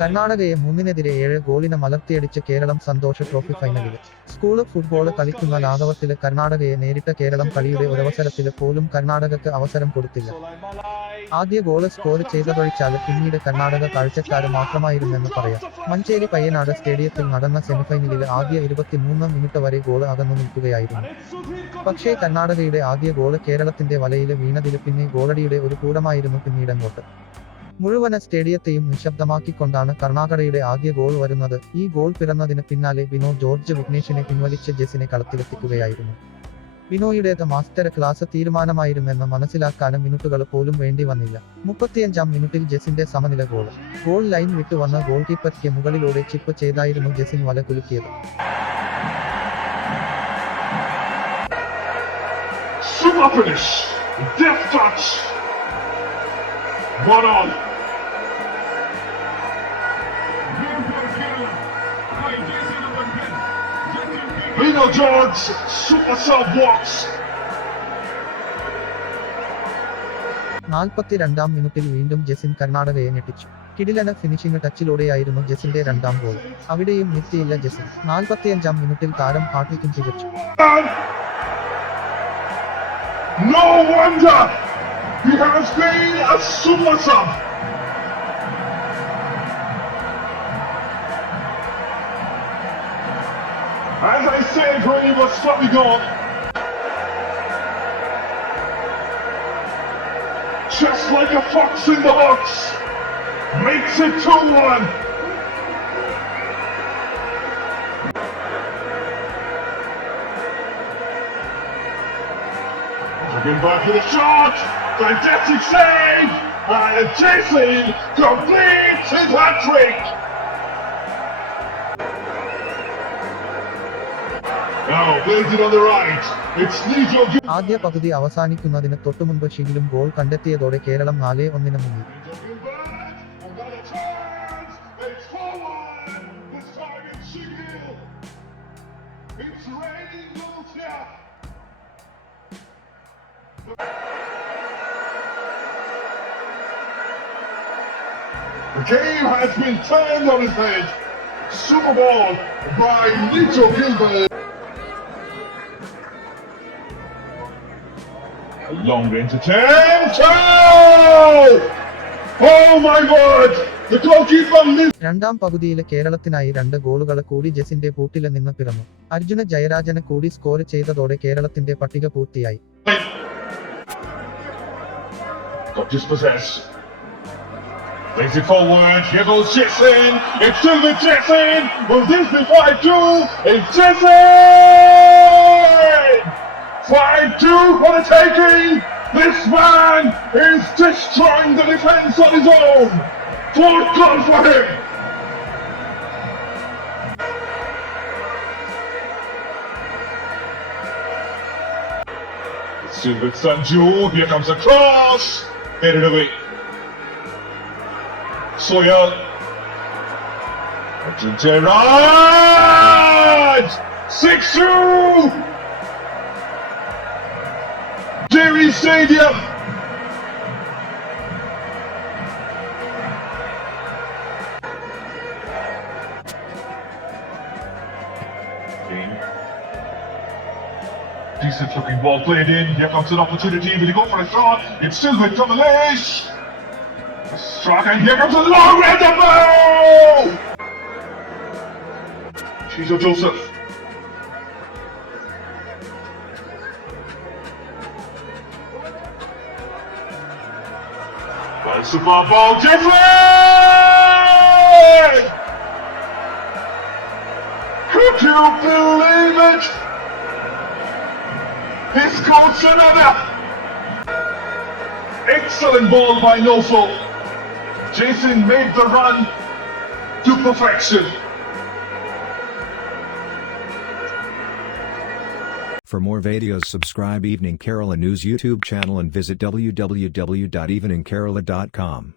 കർണാടകയെ മൂന്നിനെതിരെ ഏഴ് ഗോളിന് മലർത്തിയടിച്ച് കേരളം സന്തോഷ ട്രോഫി ഫൈനലിൽ. സ്കൂൾ ഫുട്ബോൾ കളിക്കുന്ന ലാഘവത്തിൽ കർണാടകയെ നേരിട്ട കേരളം കളിയുടെ ഒരവസരത്തിൽ പോലും കർണാടകക്ക് അവസരം കൊടുത്തില്ല. ആദ്യ ഗോൾ സ്കോർ ചെയ്തതൊഴിച്ചാൽ പിന്നീട് കർണാടക കാഴ്ചക്കാര് മാത്രമായിരുന്നെന്ന് പറയാം. മഞ്ചേരി പയ്യനാട് സ്റ്റേഡിയത്തിൽ നടന്ന സെമിഫൈനലിൽ ആദ്യ ഇരുപത്തിമൂന്ന് മിനിറ്റ് വരെ ഗോൾ അകന്നു നിൽക്കുകയായിരുന്നു. പക്ഷേ കർണാടകയുടെ ആദ്യ ഗോൾ കേരളത്തിന്റെ വലയിൽ വീണതിൽ പിന്നെ ഗോളടിയുടെ ഒരു കൂടമായിരുന്നു പിന്നീടങ്ങോട്ട്. മുഴുവന സ്റ്റേഡിയത്തെയും നിശബ്ദമാക്കിക്കൊണ്ടാണ് കർണാടകയുടെ ആദ്യ ഗോൾ വരുന്നത് ഈ ഗോൾ പിറന്നതിന് പിന്നാലെ വിനോദ് ജോർജ് വിഘ്നേഷിനെ പിൻവലിച്ച് ജെസിനെ കളത്തിലെത്തിക്കുകയായിരുന്നു വിനോയുടേത് മാസ്റ്റർ ക്ലാസ് തീരുമാനമായിരുന്നെന്ന് മനസ്സിലാക്കാനും മിനിറ്റുകൾ പോലും വേണ്ടി വന്നില്ല മുപ്പത്തിയഞ്ചാം മിനിറ്റിൽ ജെസിന്റെ സമനില ഗോൾ ഗോൾ ലൈൻ വിട്ടുവന്ന ഗോൾ കീപ്പർക്ക് മുകളിലൂടെ ചിപ്പ് ചെയ്തായിരുന്നു ജെസിൻ വല കുലുക്കിയത് Super finish! Death touch! One on! Lino George, super sub walks! നാൽപ്പത്തിരണ്ടാം മിനിറ്റിൽ വീണ്ടും ജെസിൻ കർണാടകയെ ഞെട്ടിച്ചു കിടിലന ഫിനിഷിംഗ് ടച്ചിലൂടെയായിരുന്നു ജെസിന്റെ രണ്ടാം ഗോൾ അവിടെയും നിർത്തിയില്ല ജെസിൻ നാൽപ്പത്തിയഞ്ചാം മിനിറ്റിൽ താരം ഹാട്രിക്കും തികച്ചു No wonder he has been a super sub! Said when he was on, just like a fox in the box, makes it 2-1. Looking back for the shot! Fantastic save! And Jason completes his hat-trick! ആദ്യ പകുതി അവസാനിക്കുന്നതിന് തൊട്ടുമുമ്പ് ഷിഗിലും goal കണ്ടെത്തിയതോടെ Keralam നാലേ ഒന്നിന് മുന്നിൽ! The game has been turned on its head. Super Bowl by Nicho Gilbert. Long range attempt. Oh! Oh my god! The goalkeeper missed. രണ്ടാം പകുതിയിലെ കേരളത്തിനായി രണ്ട് ഗോളുകൾ കൂടി ജെസിന്റെ പൂട്ടിൽ നിന്ന് പിറന്നു അർജുന ജയരാജന് കൂടി സ്കോർ ചെയ്തതോടെ കേരളത്തിന്റെ പട്ടിക പൂർത്തിയായി Got dispossessed. Plays it forward. Here goes Jetson, It's to the Jetson, Will this be 5-2? It's Jason! 5-2 for the taking. This man is destroying the defense on his own. Fourth goal for him. With Sanju. Here comes a cross. Headed away. Soya. Arjun Gerard! 6-2! Stadium! Decent looking ball played in. Here comes an opportunity. Will he go for a shot? It's still with Kamalesh. Struck and here comes a long of ball! Shizo Joseph. Well, super ball, Jeffrey! Could you believe it? He scores another! Excellent ball by Nofo. Jason made the run to perfection. For more videos subscribe Evening Kerala News YouTube channel and visit www.eveningkerala.com.